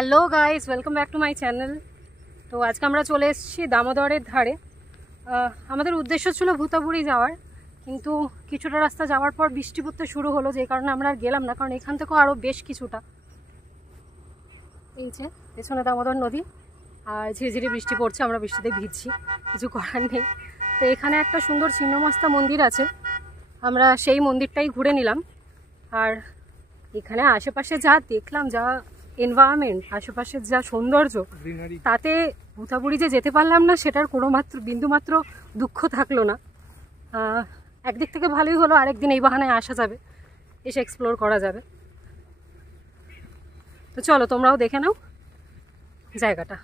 Hello guys, welcome back to my channel. তো আজকে আমরা চলে এসেছি দামোদরের ধারে। আমাদের উদ্দেশ্য ছিল ভূতাপুরি যাওয়ার, কিন্তু কিছুটা রাস্তা যাওয়ার পর বৃষ্টি পড়তে শুরু হলো, যে কারণে আমরা আর গেলাম না। কারণ এখান থেকেও আরও বেশ কিছুটা, এই যে পেছনে দামোদর নদী, আর ঝিরিঝিরি বৃষ্টি পড়ছে, আমরা বৃষ্টিতে ভিজছি, কিছু করার নেই। তো এখানে একটা সুন্দর ছিন্নমস্তা মন্দির আছে, আমরা সেই মন্দিরটাই ঘুরে নিলাম। আর এখানে আশেপাশে যা দেখলাম, যা এনভায়রনমেন্ট, আশেপাশের যা সৌন্দর্য, তাতে ভূতাপুরি যে যেতে পারলাম না সেটার কোনো বিন্দুমাত্র দুঃখ থাকলো না। একদিক থেকে ভালোই হলো, আরেকদিন এই বাহানায় আসা যাবে, এসে এক্সপ্লোর করা যাবে। তো চলো তোমরাও দেখে নাও জায়গাটা।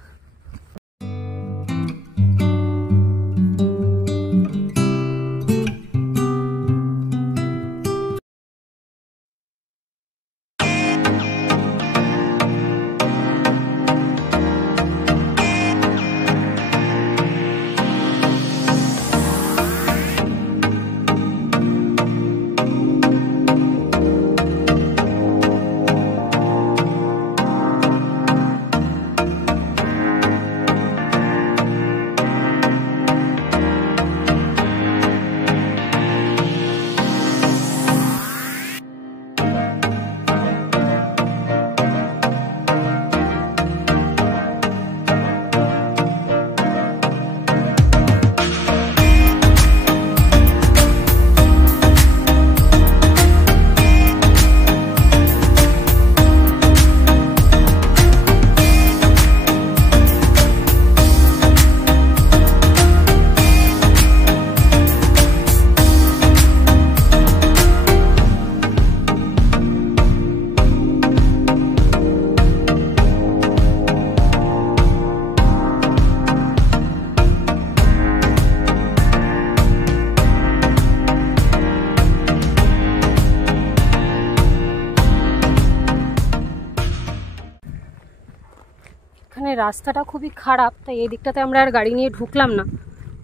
এখানে রাস্তাটা খুবই খারাপ, তাই এই দিকটাতে আমরা আর গাড়ি নিয়ে ঢুকলাম না,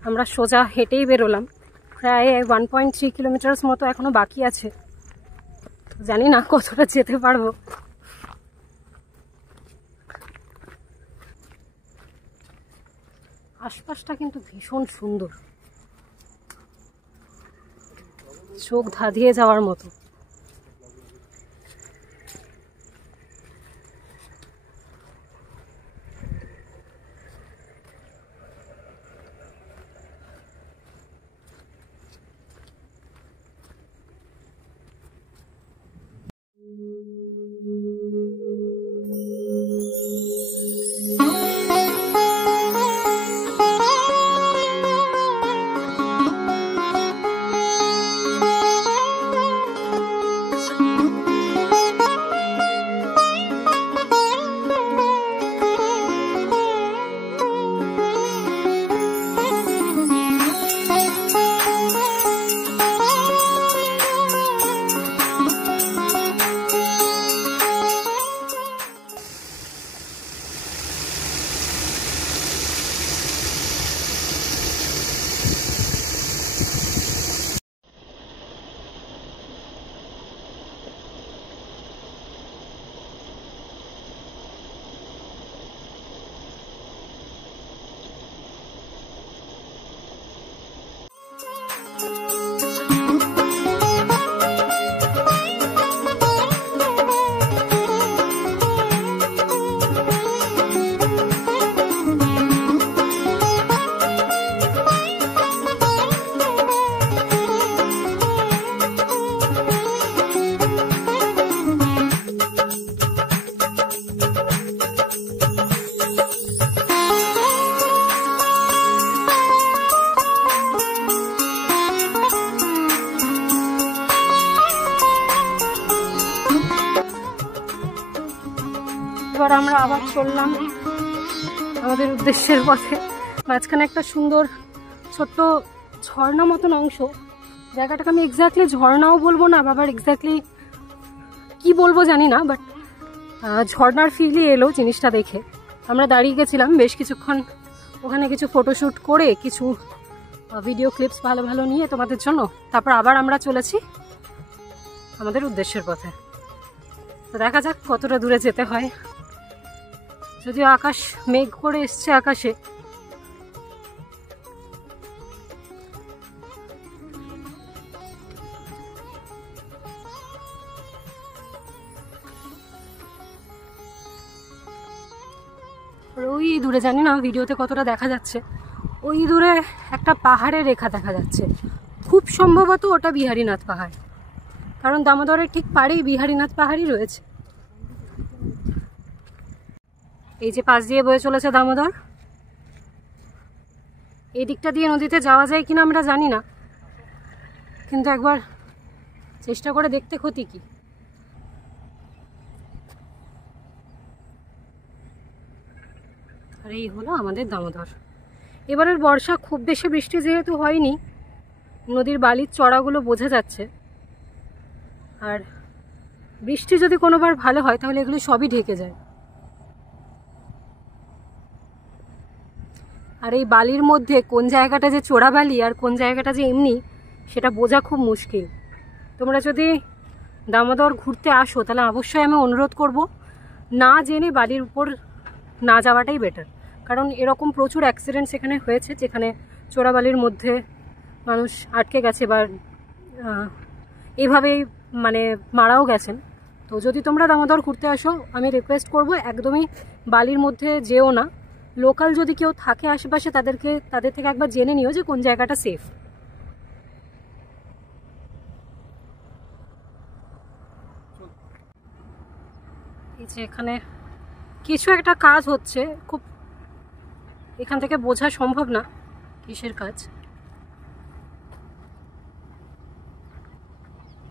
আমরা সোজা হেঁটেই বেরোলাম। প্রায় 1.3 কিলোমিটার মতো এখনো বাকি আছে, জানি না কতটা যেতে পারবো। আশপাশটা কিন্তু ভীষণ সুন্দর, চোখ ধাঁধিয়ে যাওয়ার মতো। এবার আমরা আবার চললাম আমাদের উদ্দেশ্যের পথে। মাঝখানে একটা সুন্দর ছোট্ট ঝর্ণা মতন অংশ, জায়গাটাকে আমি এক্স্যাক্টলি ঝর্ণাও বলবো না, আবার এক্স্যাক্টলি কি বলবো জানি না, বাট ঝর্ণার ফিলই এলো জিনিসটা দেখে। আমরা দাঁড়িয়ে গেছিলাম বেশ কিছুক্ষণ ওখানে, কিছু ফটোশ্যুট করে, কিছু ভিডিও ক্লিপস ভালো ভালো নিয়ে তোমাদের জন্য, তারপর আবার আমরা চলেছি আমাদের উদ্দেশ্যের পথে। তো দেখা যাক কতটা দূরে যেতে হয়। যদিও আকাশ মেঘ করে এসছে আকাশে। ওই দূরে জানি না ভিডিওতে কতটা দেখা যাচ্ছে, ওই দূরে একটা পাহাড়ের রেখা দেখা যাচ্ছে, খুব সম্ভবত ওটা বিহারীনাথ পাহাড়, কারণ দামোদরের ঠিক পাড়েই বিহারীনাথ পাহাড়ই রয়েছে। এই যে পাশ দিয়ে বয়ে চলেছে দামোদর, এই দিকটা দিয়ে নদীতে যাওয়া যায় কিনা আমরা জানি না, কিন্তু একবার চেষ্টা করে দেখতে ক্ষতি কি। আর এই হলো আমাদের দামোদর। এবারের বর্ষা খুব বেশি বৃষ্টি যেহেতু হয়নি, নদীর বালির চড়াগুলো বোঝা যাচ্ছে, আর বৃষ্টি যদি কোনোবার ভালো হয় তাহলে এগুলো সবই ঢেকে যায়। আর এই বালির মধ্যে কোন জায়গাটা যে চোরা বালি আর কোন জায়গাটা যে এমনি সেটা বোঝা খুব মুশকিল। তোমরা যদি দামোদর ঘুরতে আসো তাহলে অবশ্যই আমি অনুরোধ করব না জেনে বালির উপর না যাওয়াটাই বেটার, কারণ এরকম প্রচুর অ্যাক্সিডেন্ট সেখানে হয়েছে যেখানে চোরাবালির মধ্যে মানুষ আটকে গেছে বা এইভাবেই মানে মারাও গেছেন। তো যদি তোমরা দামোদর ঘুরতে আসো আমি রিকোয়েস্ট করব একদমই বালির মধ্যে যেও না। লোকাল যদি কেউ থাকে আশেপাশে তাদের থেকে একবার জেনে নিও যে কোন জায়গাটা সেফ। এই যে এখানে কিছু একটা কাজ হচ্ছে, খুব এখান থেকে বোঝা সম্ভব না কিসের কাজ,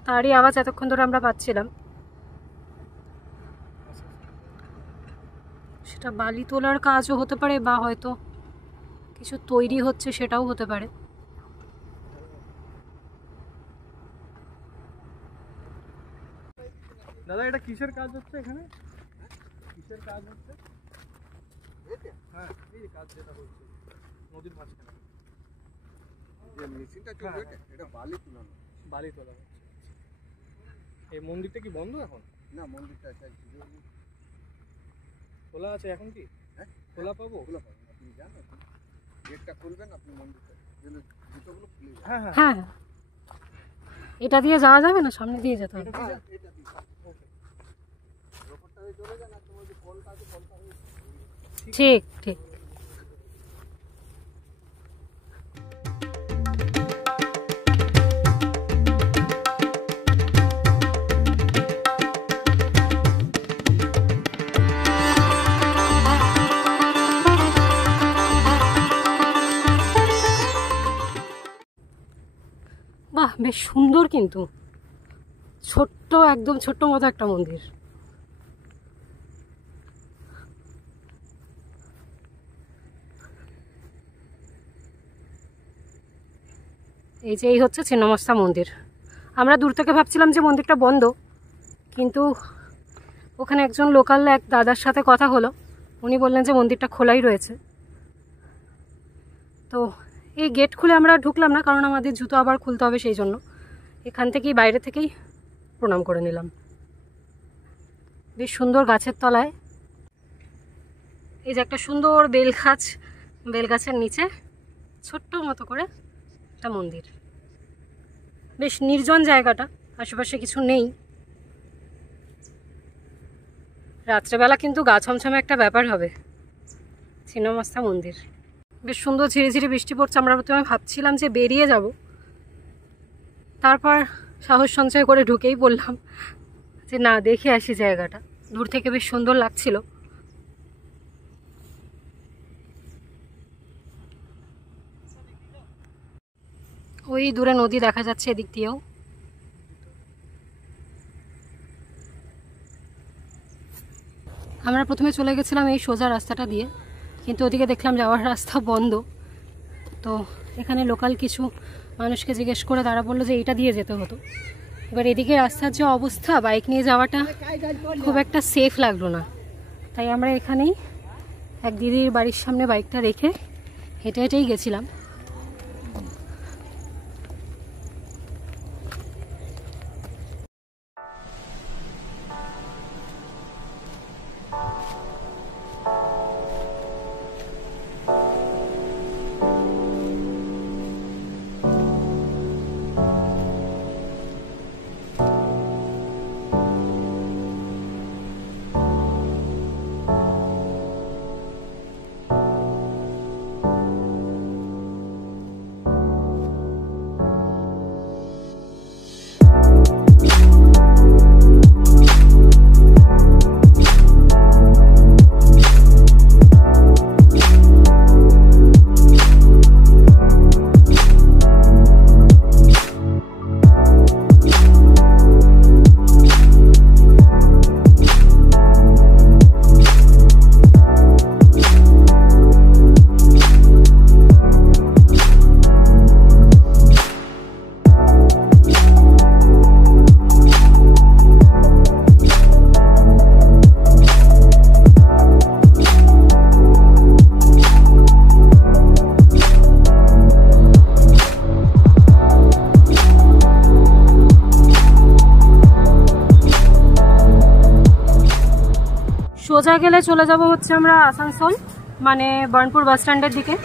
তারই আওয়াজ এতক্ষণ ধরে আমরা পাচ্ছিলাম। সেটা বালি তোলার কাজও হতে পারে বা হয়তো কিছু তৈরি হচ্ছে সেটাও হতে পারে। দাদা এটা কিসের কাজ হচ্ছে এখানে? কিসের কাজ হচ্ছে? হ্যাঁ এই কাজ যেটা হচ্ছে নদীর মাঝখানে যে মেশিনটা চলছে এটা বালি তোলানো, বালি তোলা হচ্ছে। এই মন্দিরটা কি বন্ধ এখন? না মন্দিরটা খোলা আছে এখন। কি হ্যাঁ খোলা পাবো? খোলা পাবো, আপনি যান গেটটা খুলবেন, আপনি মন্দিরটা জুতোগুলো খুলে যাবেন। হ্যাঁ হ্যাঁ এটা দিয়ে যাওয়া যাবে না, সামনে দিয়ে যেতে হবে। ঠিক ঠিক। বাহ বেশ সুন্দর, কিন্তু ছোট্ট একদম ছোট্ট মতো একটা মন্দির। এই যে এই হচ্ছে ছিন্নমস্তা মন্দির। আমরা দূর থেকে ভাবছিলাম যে মন্দিরটা বন্ধ, কিন্তু ওখানে একজন লোকাল এক দাদার সাথে কথা হলো, উনি বললেন যে মন্দিরটা খোলাই রয়েছে। তো এই গেট খুলে আমরা ঢুকলাম না, কারণ আমাদের জুতো আবার খুলতে হবে, সেই জন্য এখান থেকেই বাইরে থেকেই প্রণাম করে নিলাম। বেশ সুন্দর গাছের তলায়, এই যে একটা সুন্দর বেলগাছ, বেলগাছের নিচে ছোট্ট মতো করে একটা মন্দির। বেশ নির্জন জায়গাটা, আশেপাশে কিছু নেই। রাত্রেবেলা কিন্তু গা ছমছমে একটা ব্যাপার হবে। ছিন্নমস্তা মন্দির বেশ সুন্দর, ঝিরে ঝিরে বৃষ্টি পড়ছে। আমরা প্রথমে ভাবছিলাম যে বেরিয়ে যাব, তারপর সাহস সঞ্চয় করে ঢুকেই পড়লাম যে না দেখে আসি জায়গাটা। দূর থেকে বেশ সুন্দর লাগছিল। ওই দূরে নদী দেখা যাচ্ছে এদিক দিয়েও। আমরা প্রথমে চলে গেছিলাম এই সোজা রাস্তাটা দিয়ে, কিন্তু ওদিকে দেখলাম যাওয়ার রাস্তা বন্ধ। তো এখানে লোকাল কিছু মানুষকে জিজ্ঞেস করে তারা বললো যে এইটা দিয়ে যেতে হতো। এবার এদিকে রাস্তার যে অবস্থা, বাইক নিয়ে যাওয়াটা খুব একটা সেফ লাগলো না, তাই আমরা এখানেই এক দিদির বাড়ির সামনে বাইকটা রেখে হেঁটে হেঁটেই গেছিলাম। সোজা গেলে চলে যাব হচ্ছে আমরা আসানসোল, মানে বার্নপুর বাস স্ট্যান্ডের দিকে।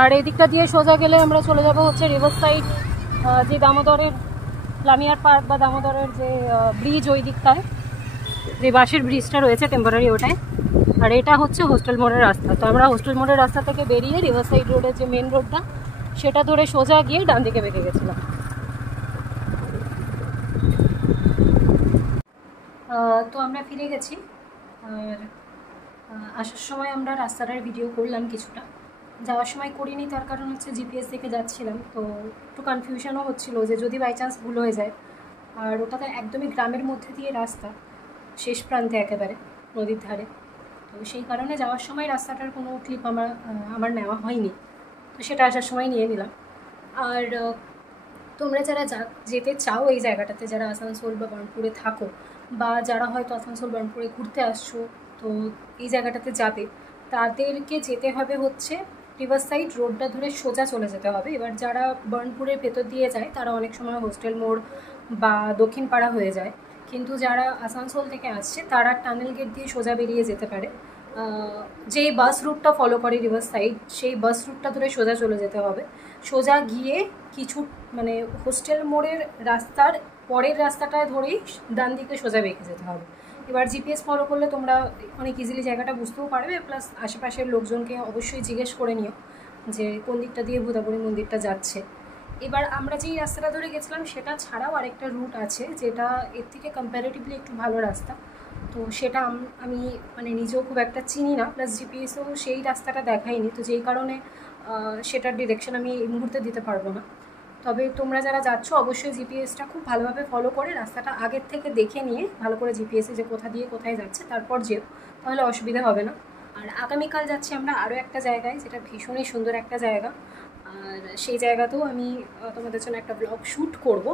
আর এই দিকটা দিয়ে সোজা গেলে আমরা চলে যাব হচ্ছে রিভার সাইড, যে দামোদরের লামিয়ার পার্ক বা দামোদরের যে ব্রিজ, ওই দিকটায় যে বাঁশের ব্রিজটা রয়েছে টেম্পোরারি, ওটায়। আর এটা হচ্ছে হোস্টেল মোড়ের রাস্তা। তো আমরা হোস্টেল মোড়ের রাস্তা থেকে বেরিয়ে রিভার সাইড রোডের যে মেন রোডটা, সেটা ধরে সোজা গিয়ে ডান দিকে বেঁকে গেছিলাম। তো আমরা ফিরে গেছি। আর আসার সময় আমরা রাস্তাটার ভিডিও করলাম কিছুটা, যাওয়ার সময় করিনি, তার কারণ হচ্ছে জিপিএস থেকে যাচ্ছিলাম, তো একটু কনফিউশনও হচ্ছিলো যে যদি বাই চান্স ভুল হয়ে যায়। আর ওটা তো একদমই গ্রামের মধ্যে দিয়ে রাস্তা, শেষ প্রান্তে একেবারে নদীর ধারে। তো সেই কারণে যাওয়ার সময় রাস্তাটার কোনো ক্লিপ আমার নেওয়া হয়নি, তো সেটা আসার সময় নিয়ে নিলাম। আর তোমরা যারা যেতে চাও এই জায়গাটাতে, যারা আসানসোল বা বার্নপুরে থাকো, বা যারা হয়তো আসানসোল বার্নপুরে ঘুরতে আসছো, তো এই জায়গাটাতে যাবে, তাদেরকে যেতে হবে হচ্ছে রিভার সাইড রোডটা ধরে সোজা চলে যেতে হবে। এবার যারা বার্নপুরের ভেতর দিয়ে যায় তারা অনেক সময় হোস্টেল মোড় বা দক্ষিণ পাড়া হয়ে যায়, কিন্তু যারা আসানসোল থেকে আসছে তারা টানেল গেট দিয়ে সোজা বেরিয়ে যেতে পারে। যেই বাস রুটটা ফলো করে রিভার সাইড, সেই বাস রুটটা ধরে সোজা চলে যেতে হবে। সোজা গিয়ে কিছু মানে হোস্টেল মোড়ের রাস্তার পরের রাস্তাটা ধরেই ডান দিকে সোজা বেঁকে যেতে হবে। এবার জিপিএস ফলো করলে তোমরা অনেক ইজিলি জায়গাটা বুঝতেও পারবে, প্লাস আশেপাশের লোকজনকে অবশ্যই জিজ্ঞেস করে নিও যে কোন দিকটা দিয়ে ভূতাপুরী মন্দিরটা যাচ্ছে। এবার আমরা যেই রাস্তাটা ধরে গেছিলাম সেটা ছাড়াও আরেকটা রুট আছে, যেটা এর থেকে কম্প্যারেটিভলি একটু ভালো রাস্তা। তো সেটা আমি মানে নিজেও খুব একটা চিনি না, প্লাস জিপিএসও সেই রাস্তাটা দেখাইনি, তো যেই কারণে সেটার ডিরেকশন আমি এই মুহূর্তে দিতে পারবো না। তবে তোমরা যারা যাচ্ছ অবশ্যই জিপিএসটা খুব ভালোভাবে ফলো করে রাস্তাটা আগের থেকে দেখে নিয়ে ভালো করে জিপিএসে যে কোথা দিয়ে কোথায় যাচ্ছে তারপর যেও, তাহলে অসুবিধা হবে না। আর আগামীকাল যাচ্ছি আমরা আরও একটা জায়গায়, যেটা ভীষণই সুন্দর একটা জায়গা। আর সেই জায়গাতেও আমি তোমাদের জন্য একটা ব্লগ শ্যুট করব।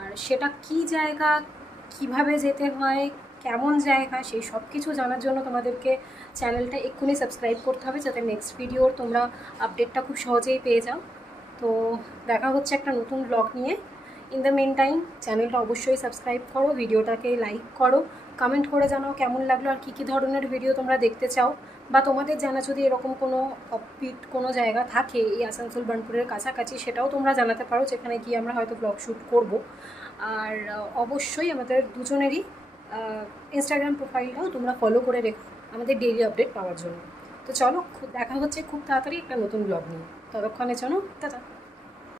আর সেটা কি জায়গা, কিভাবে যেতে হয়, কেমন জায়গা, সেই সব কিছু জানার জন্য তোমাদেরকে চ্যানেলটা এক্ষুনি সাবস্ক্রাইব করতে হবে, যাতে নেক্সট ভিডিওর তোমরা আপডেটটা খুব সহজেই পেয়ে যাও। তো দেখা হচ্ছে একটা নতুন ব্লগ নিয়ে। ইন দ্য মেন টাইম চ্যানেলটা অবশ্যই সাবস্ক্রাইব করো, ভিডিওটাকে লাইক করো, কমেন্ট করে জানাও কেমন লাগলো আর কী ধরনের ভিডিও তোমরা দেখতে চাও, বা তোমাদের জানা যদি এরকম কোনো অফবিট কোনো জায়গা থাকে এই আসানসোল বার্নপুরের কাছাকাছি, সেটাও তোমরা জানাতে পারো, যেখানে গিয়ে আমরা হয়তো ব্লগ শ্যুট করব। আর অবশ্যই আমাদের দুজনেরই ইনস্টাগ্রাম প্রোফাইলটাও তোমরা ফলো করে রেখো আমাদের ডেইলি আপডেট পাওয়ার জন্য। তো চলো দেখা হচ্ছে খুব তাড়াতাড়ি একটা নতুন ব্লগ নিয়ে, ততক্ষণে চলো টাটা।